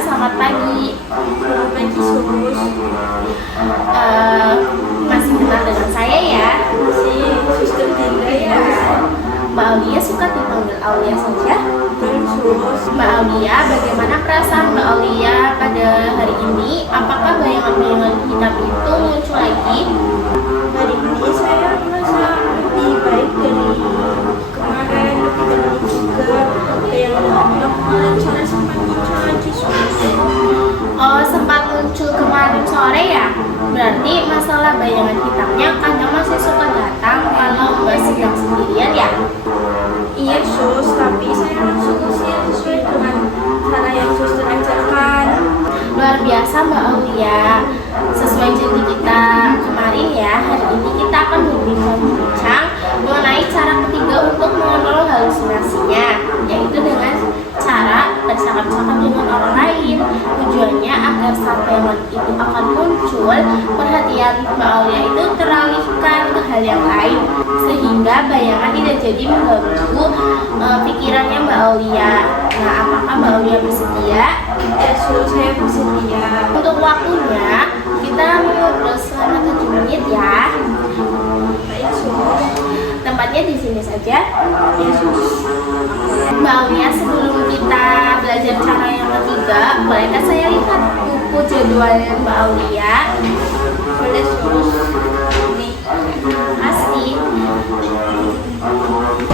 selamat pagi. Selamat pagi, Sus. Masih kenal dengan saya ya? Masih Suster Dinda ya? Mbak Aulia suka dipanggil Aulia saja? Sus. Mbak Aulia, bagaimana perasaan Mbak Aulia pada hari ini? Apakah bayangan-bayangan hitam itu muncul lagi? Hari ini saya merasa lebih baik dari kemarin, lebih tenang juga. Bayangan kemarin sore sempat muncul lagi, Sus. Oh, sempat muncul kemarin sore ya? Berarti masalah bayangan hitamnya kadang masih suka datang kalau Mbak sedang sendirian ya? Iya, Sus, tapi saya langsung usir sesuai dengan cara yang Suster ajarkan. Luar biasa Mbak Aulia. Sesuai janji kita kemarin ya, hari ini kita akan berbincang mengenai cara ketiga untuk mengontrol halusinasinya, yaitu dengan cara bercakap-cakap dengan orang lain. Tujuannya agar saat bayangan itu akan muncul, perhatian Mbak Aulia itu teralihkan ke hal yang lain, sehingga bayangan tidak jadi mengganggu pikirannya Mbak Aulia. Nah, apakah Mbak Aulia bersedia? Ya, Sus, saya bersedia. Untuk waktunya kita mengobrol selama 7 menit ya. Baik, Sus. Tempatnya di sini saja. Ya, Sus. Mbak Aulia, sebelum kita belajar cara yang ketiga, bolehkah saya lihat buku jadwalnya Mbak Aulia? Boleh, Sus. Nih. Asli.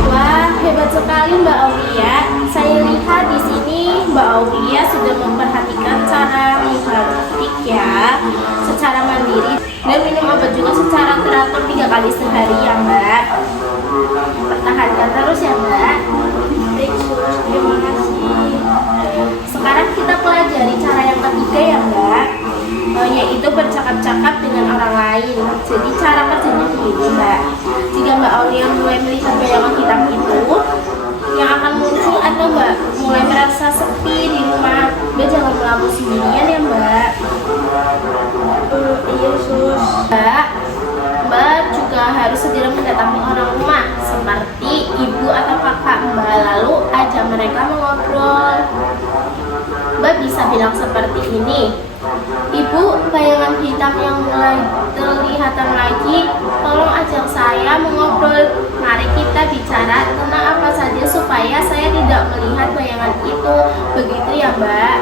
Wah, hebat sekali Mbak Aulia. Saya lihat di sini Mbak Aulia sudah memperhatikan cara menghapik ya, secara mandiri dan minum obat juga secara teratur 3 kali sehari ya Mbak. Pertahankan terus ya Mbak. Baik, Sus. Terima kasih. Sekarang kita pelajari cara yang ketiga ya Mbak, yaitu bercakap-cakap dengan orang lain. Jadi cara kerjanya begini Mbak. Jika Mbak Aulia mulai melihat bayangan hitam itu yang akan muncul, atau Mbak mulai merasa sepi di rumah, Mbak jangan melamun sendirian ya Mbak. Iya, Sus. Mbak juga harus segera mendatangi orang rumah seperti ibu atau kakak Mbak, lalu ajak mereka mengobrol. Mbak bisa bilang seperti ini, Ibu, bayangan hitam yang mulai terlihatan lagi, tolong ajak saya mengobrol. Mari kita bicara tentang apa saja supaya saya tidak melihat bayangan itu. Begitu ya Mbak.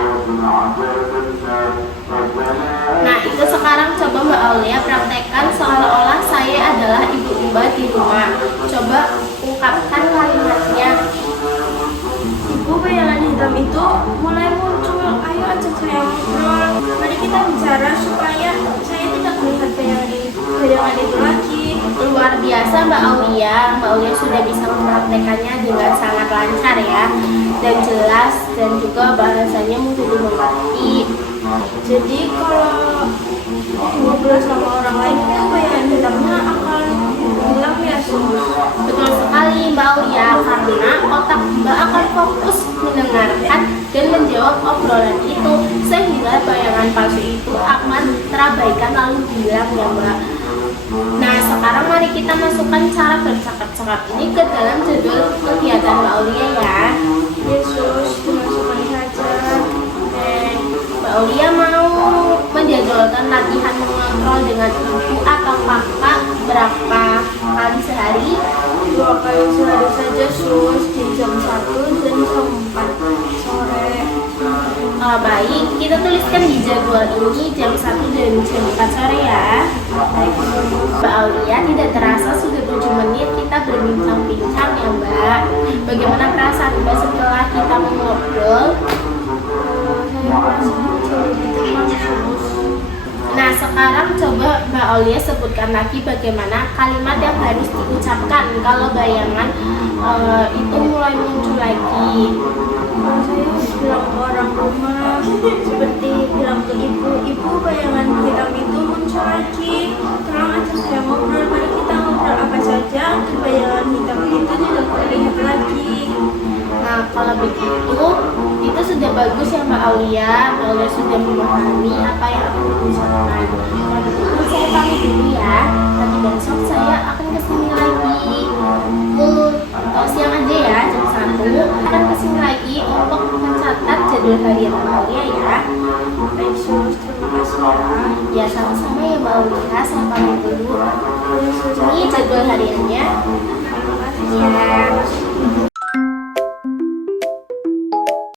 Nah, itu sekarang coba Mbak Aulia praktekkan seolah-olah saya adalah ibu Mbak di rumah. Coba ungkapkan kalimatnya. Ibu, bayangan hitam itu mulai muncul. Ayo ajak saya ngobrol. Mari kita bicara supaya saya tidak melihat bayangan itu lagi. Luar biasa Mbak Aulia. Mbak Aulia sudah bisa mempraktekannya dengan sangat lancar ya, dan jelas, dan juga bahasanya mudah dimengerti. Jadi kalau ngobrol sama orang lain itu bayangan hitamnya akan hilang ya, Sus. Betul sekali Mbak Aulia, karena otak Mbak akan fokus mendengarkan dan menjawab obrolan itu, sehingga bayangan palsu itu akan terabaikan lalu hilang ya Mbak. Nah, sekarang mari kita masukkan cara bercakap-cakap ini ke dalam jadwal kegiatan Mbak Aulia ya. Yesus, dimasukkan saja. Mbak Aulia mau menjadwalkan latihan mengontrol dengan ibu atau kakak berapa kali sehari? 2 kali sehari saja, Sus, di jam 1 dan jam 4 sore. Baik, kita tuliskan di jadwal ini jam 1 dan jam 4 sore ya. Baik, Mbak Aulia, tidak terasa sudah 7 menit kita berbincang-bincang ya Mbak. Bagaimana perasaan Mbak setelah kita mengobrol? saya merasa jauh lebih tenang, Sus. Nah, sekarang coba Mbak Aulia sebutkan lagi bagaimana kalimat yang harus diucapkan kalau bayangan itu mulai muncul lagi. Saya bilang ke orang rumah, seperti bilang ke ibu, bayangan hitam itu muncul lagi. Tolong ajak saya ngobrol, mari kita ngobrol apa saja agar bayangan hitam itu tidak terlihat lagi. Nah, kalau begitu, itu sudah bagus ya Mbak Aulia. Mbak Aulia sudah memahami apa yang aku ucapkan. Kalau begitu, saya pamit dulu ya. Nanti besok saya akan kesini lagi. Siang aja ya, jam 1 akan kesini lagi untuk mencatat jadwal harian Mbak Aulia ya. Baik sus, terima kasih ya. Ya sama-sama ya Mbak Aulia, saya pamit dulu. Ya, sus, Ini jadwal hariannya. terima kasih Ya. ya.